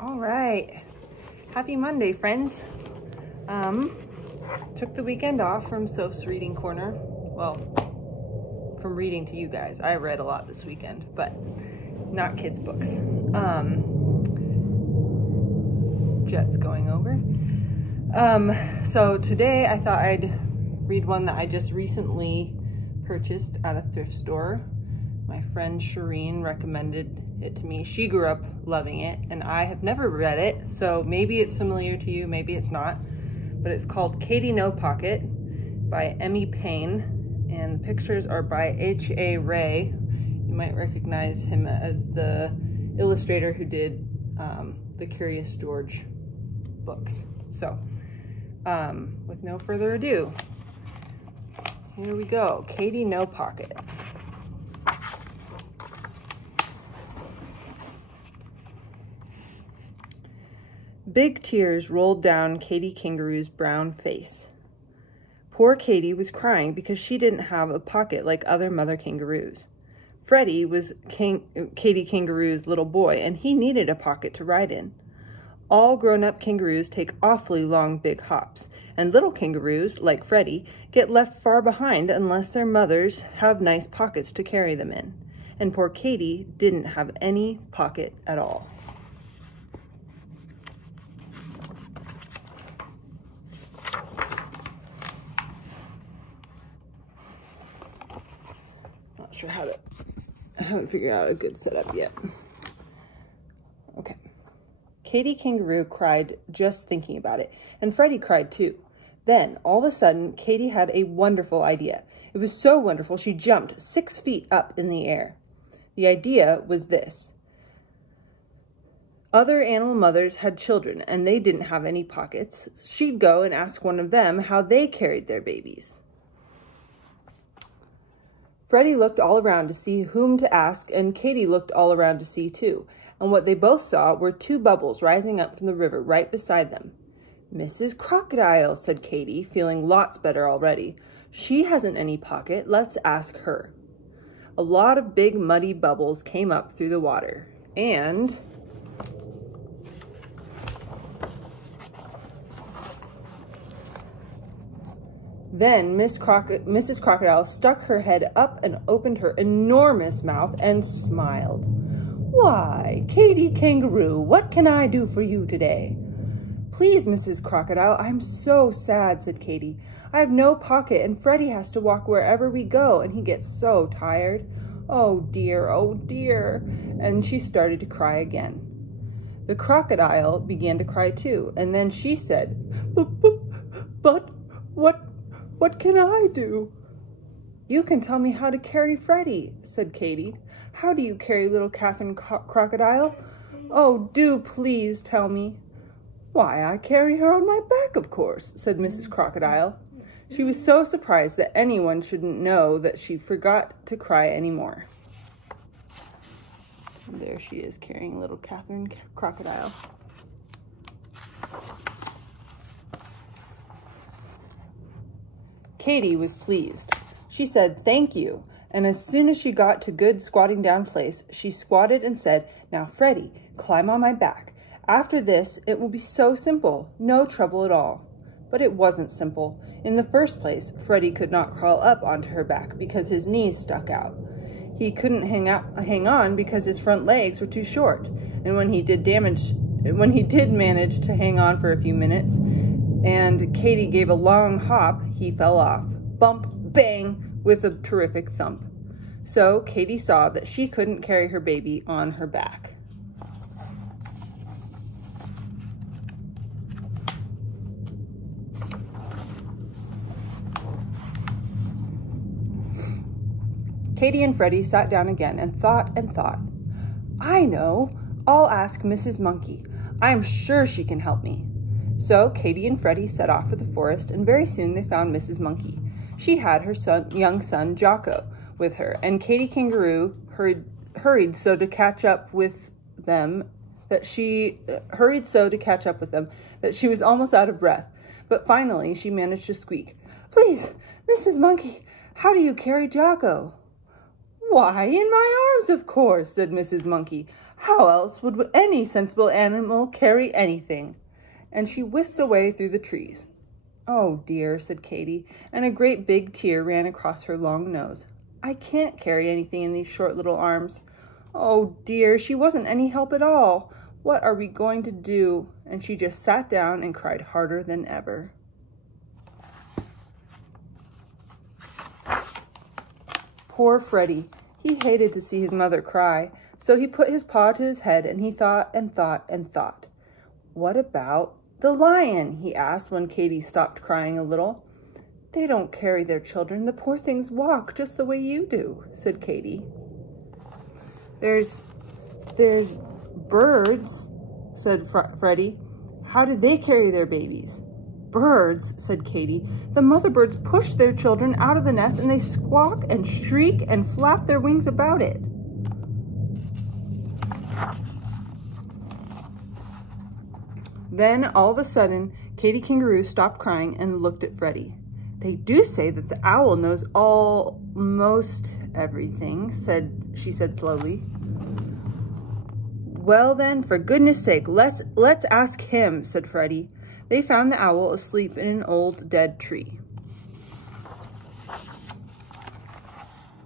All right, happy Monday, friends. Took the weekend off from Soph's reading corner. Well, from reading to you guys. I read a lot this weekend, but not kids' books. Jet's going over. So today I thought I'd read one that I just recently purchased at a thrift store. My friend Shireen recommended it to me. She grew up loving it, and I have never read it, so maybe it's familiar to you, maybe it's not. But it's called Katy No Pocket by Emmy Payne, and the pictures are by H.A. Ray. You might recognize him as the illustrator who did the Curious George books. So, with no further ado, here we go. Katy No Pocket. Big tears rolled down Katy Kangaroo's brown face. Poor Katy was crying because she didn't have a pocket like other mother kangaroos. Freddie was Katy Kangaroo's little boy, and he needed a pocket to ride in. All grown-up kangaroos take awfully long big hops, and little kangaroos, like Freddie, get left far behind unless their mothers have nice pockets to carry them in. And poor Katy didn't have any pocket at all. Not sure how to, I haven't figured out a good setup yet. Okay. Katy Kangaroo cried just thinking about it, and Freddie cried too. Then, all of a sudden, Katy had a wonderful idea. It was so wonderful, she jumped 6 feet up in the air. The idea was this. Other animal mothers had children, and they didn't have any pockets. She'd go and ask one of them how they carried their babies. Freddie looked all around to see whom to ask, and Katy looked all around to see too. And what they both saw were two bubbles rising up from the river right beside them. "Mrs. Crocodile," said Katy, feeling lots better already. "She hasn't any pocket. Let's ask her." A lot of big muddy bubbles came up through the water, and then Mrs. Crocodile stuck her head up and opened her enormous mouth and smiled. "Why, Katy Kangaroo, what can I do for you today?" "Please, Mrs. Crocodile, I'm so sad," said Katy. "I have no pocket, and Freddie has to walk wherever we go, and he gets so tired. Oh dear, oh dear." And she started to cry again. The crocodile began to cry too, and then she said, But what can I do?" "You can tell me how to carry Freddie," said Katy. "How do you carry little Catherine Crocodile? Oh, do please tell me." "Why, I carry her on my back, of course," said Mrs. Crocodile. She was so surprised that anyone shouldn't know that she forgot to cry anymore. And there she is carrying little Catherine Crocodile. Katy was pleased. She said, "Thank you." And as soon as she got to good squatting down place, she squatted and said, "Now, Freddie, climb on my back. After this, it will be so simple, no trouble at all." But it wasn't simple. In the first place, Freddie could not crawl up onto her back because his knees stuck out. He couldn't hang on because his front legs were too short. And when he did manage to hang on for a few minutes, and Katy gave a long hop, he fell off. Bump, bang, with a terrific thump. So Katy saw that she couldn't carry her baby on her back. Katy and Freddie sat down again and thought and thought. "I know, I'll ask Mrs. Monkey. I'm sure she can help me." So Katy and Freddie set off for the forest, and very soon they found Mrs. Monkey. She had her young son, Jocko, with her, and Katy Kangaroo hurried so to catch up with them that she was almost out of breath. But finally she managed to squeak, "Please, Mrs. Monkey, how do you carry Jocko?" "Why, in my arms, of course," said Mrs. Monkey. How else would any sensible animal carry anything? And she whisked away through the trees. Oh dear, said Katy, and a great big tear ran across her long nose. I can't carry anything in these short little arms. Oh dear, she wasn't any help at all. What are we going to do? And she just sat down and cried harder than ever. Poor Freddie. He hated to see his mother cry, so he put his paw to his head and he thought and thought and thought. What about the lion? He asked when Katy stopped crying a little. They don't carry their children. The poor things walk just the way you do, said Katy. There's birds, said Freddie. How do they carry their babies? Birds, said Katy. The mother birds push their children out of the nest and they squawk and shriek and flap their wings about it. Then, all of a sudden, Katy Kangaroo stopped crying and looked at Freddie. They do say that the owl knows almost everything, she said slowly. Well then, for goodness sake, let's ask him, said Freddie. They found the owl asleep in an old dead tree.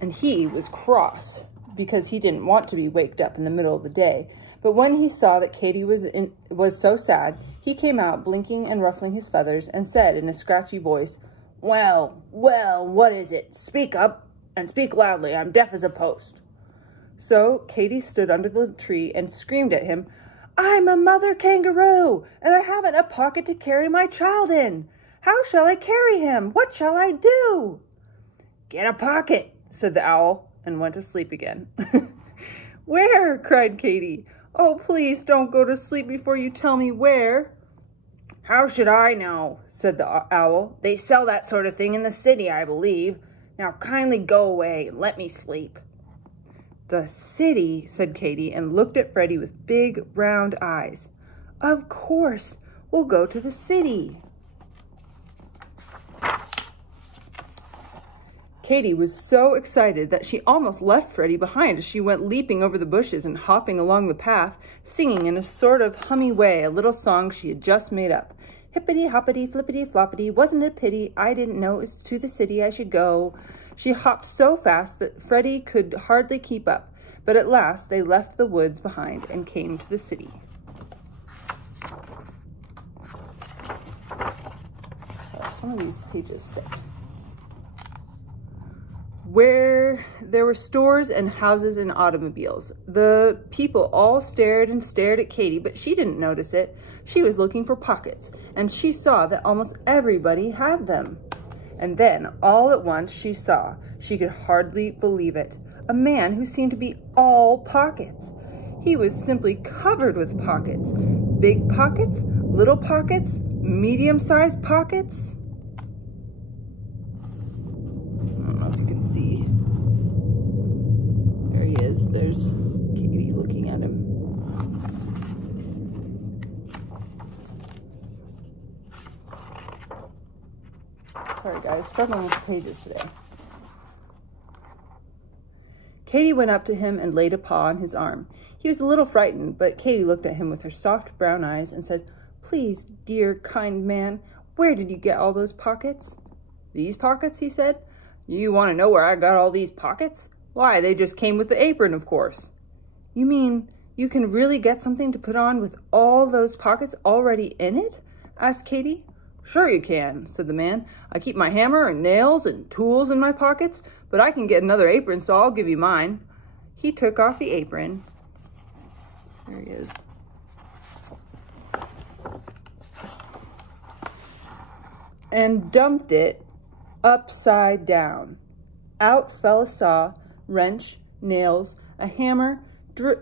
And he was cross because he didn't want to be waked up in the middle of the day. But when he saw that Katy was so sad, he came out blinking and ruffling his feathers and said in a scratchy voice, Well, what is it? Speak up and speak loudly. I'm deaf as a post. So Katy stood under the tree and screamed at him, I'm a mother kangaroo, and I haven't a pocket to carry my child in. How shall I carry him? What shall I do? Get a pocket, said the owl, and went to sleep again. Where? Cried Katy. Oh, please don't go to sleep before you tell me where. How should I know? Said the owl. They sell that sort of thing in the city, I believe. Now kindly go away and let me sleep. The city, said Katy, and looked at Freddie with big, round eyes. Of course, we'll go to the city. Katy was so excited that she almost left Freddie behind as she went leaping over the bushes and hopping along the path, singing in a sort of hummy way a little song she had just made up. Hippity-hoppity, flippity-floppity, wasn't it a pity I didn't know it was to the city I should go. She hopped so fast that Freddie could hardly keep up, but at last they left the woods behind and came to the city. Some of these pages stick. Where there were stores and houses and automobiles. The people all stared and stared at Katy, but she didn't notice it. She was looking for pockets, and she saw that almost everybody had them. And then, all at once, she saw, she could hardly believe it, a man who seemed to be all pockets. He was simply covered with pockets. Big pockets, little pockets, medium-sized pockets. I don't know if you can see. There he is. There's Katy looking at him. Sorry guys, struggling with the pages today. Katy went up to him and laid a paw on his arm. He was a little frightened, but Katy looked at him with her soft brown eyes and said, Please, dear, kind man, where did you get all those pockets? These pockets, he said. You want to know where I got all these pockets? Why, they just came with the apron, of course. You mean you can really get something to put on with all those pockets already in it? Asked Katy. Sure you can, said the man. I keep my hammer and nails and tools in my pockets, but I can get another apron, so I'll give you mine. He took off the apron. There he is. And dumped it upside down. Out fell a saw, wrench, nails, a hammer,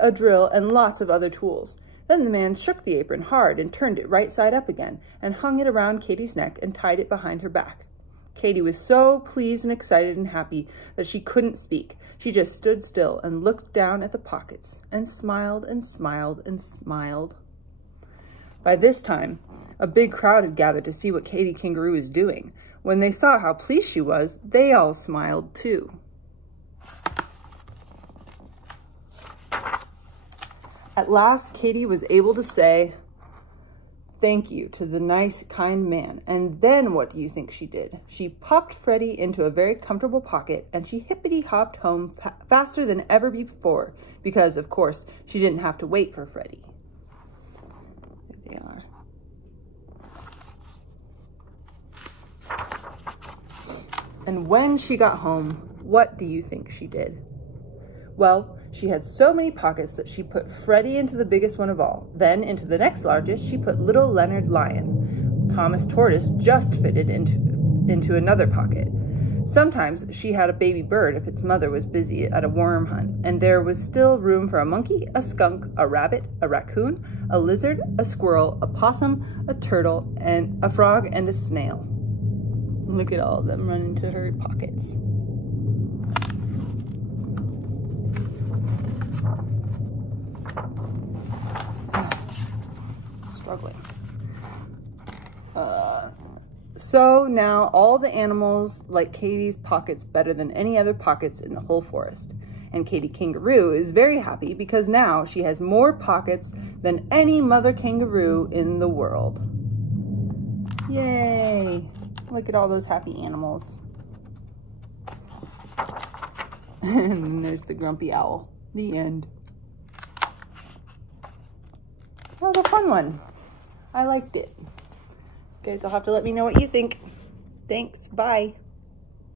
a drill, and lots of other tools. Then the man shook the apron hard and turned it right side up again and hung it around Katy's neck and tied it behind her back. Katy was so pleased and excited and happy that she couldn't speak. She just stood still and looked down at the pockets and smiled and smiled and smiled. By this time, a big crowd had gathered to see what Katy Kangaroo was doing. When they saw how pleased she was, they all smiled too. At last, Katy was able to say thank you to the nice, kind man. And then what do you think she did? She popped Freddie into a very comfortable pocket, and she hippity-hopped home faster than ever before, because, of course, she didn't have to wait for Freddie. There they are. And when she got home, what do you think she did? Well, she had so many pockets that she put Freddie into the biggest one of all. Then into the next largest, she put little Leonard Lion. Thomas Tortoise just fitted into another pocket. Sometimes she had a baby bird if its mother was busy at a worm hunt, and there was still room for a monkey, a skunk, a rabbit, a raccoon, a lizard, a squirrel, a possum, a turtle, and a frog, and a snail. Look at all of them run into her pockets. Struggling. So now all the animals like Katy's pockets better than any other pockets in the whole forest. And Katy Kangaroo is very happy because now she has more pockets than any mother kangaroo in the world. Yay! Look at all those happy animals. And then there's the grumpy owl. The end. That was a fun one. I liked it. Guys, I'll have to let me know what you think. Thanks. Bye.